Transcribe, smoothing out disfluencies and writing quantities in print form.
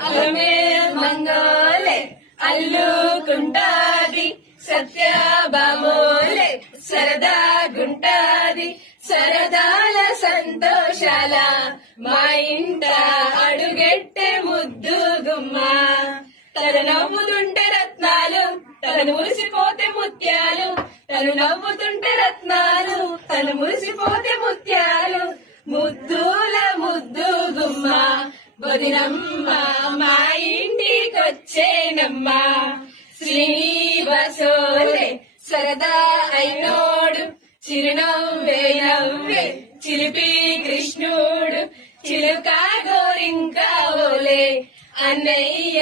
అలమే మంగోలే అల్లుకుంటాది సత్యభామోలే సరదాగుంటాది సరదాల సంతోషాల మా ఇంట అడుగెట్టే ముద్దు గుమ్మ తను నవ్వుతుంటే రత్నాలు తను మురిసిపోతే ముత్యాలు తను నవ్వుతుంటే రత్నాలు తను మురిసిపోతే ముత్యాలు ముద్దుల ముద్దు గుమ్మ వదినమ్మ మా ఇంటికొచ్చేనమ్మ శ్రీనివాసోలే సరదా అయినోడు చిరునవ్వే నవ్వే చిలిపి కృష్ణుడు చిలుక గోరింకా ఓలే అన్నయ్య